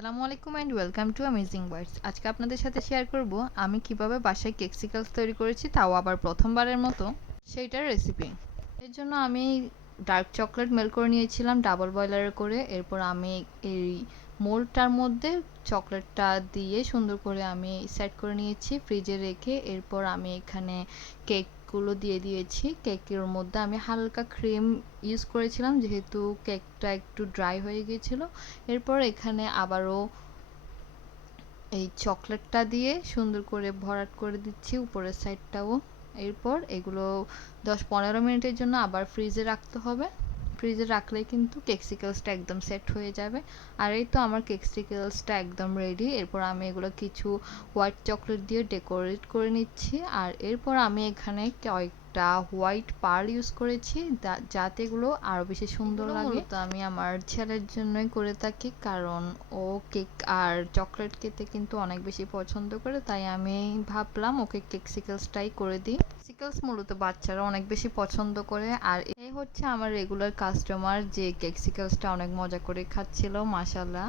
আসসালামু আলাইকুম and welcome to amazing birds. আজকে আপনাদের সাথে শেয়ার করব আমি কিভাবে বাসায় কেকসিকালস তৈরি করেছি, তাও আবার প্রথমবারের মতো সেইটার রেসিপি। এর জন্য আমি ডার্ক চকলেট মেল্ট করে নিয়েছিলাম ডাবল বয়লারে করে। এরপর আমি এই মোল্ডটার মধ্যে চকলেটটা দিয়ে সুন্দর করে আমি সেট করে নিয়েছি ফ্রিজে রেখে। এরপর আমি এখানে কেকগুলো দিয়ে দিয়েছি। কেকের মধ্যে আমি হালকা ক্রিম ইউজ করেছিলাম যেহেতু কেকটা একটু ড্রাই হয়ে গিয়েছিল। এরপর এখানে আবারও এই চকলেটটা দিয়ে সুন্দর করে ভরাট করে দিচ্ছি উপরের সাইডটাও। এরপর এগুলো 10-15 মিনিটের জন্য আবার ফ্রিজে রাখতে হবে। ফ্রিজে রাখলে কিন্তু কেকসিকেলসটা একদম সেট হয়ে যাবে। আর এই তো আমার কেকসিকেলসটা একদম রেডি। এরপর আমি এগুলো কিছু হোয়াইট চকলেট দিয়ে ডেকোরেট করে নিচ্ছি। আর এরপর আমি এখানে কয়েকটা হোয়াইট পার্ল ইউজ করেছি যাতে এগুলো আরও বেশি সুন্দর লাগে। তো আমি আমার ছেলের জন্যই করে থাকি, কারণ ও কেক আর চকলেট খেতে কিন্তু অনেক বেশি পছন্দ করে, তাই আমি ভাবলাম ওকে কেকসিকেলসটাই করে দিই। কেকসিকেলস মূলত বাচ্চারা অনেক বেশি পছন্দ করে। আর এই হচ্ছে আমার রেগুলার কাস্টমার যে কেকসিকেলসটা অনেক মজা করে খাচ্ছিল, মাশাআল্লাহ।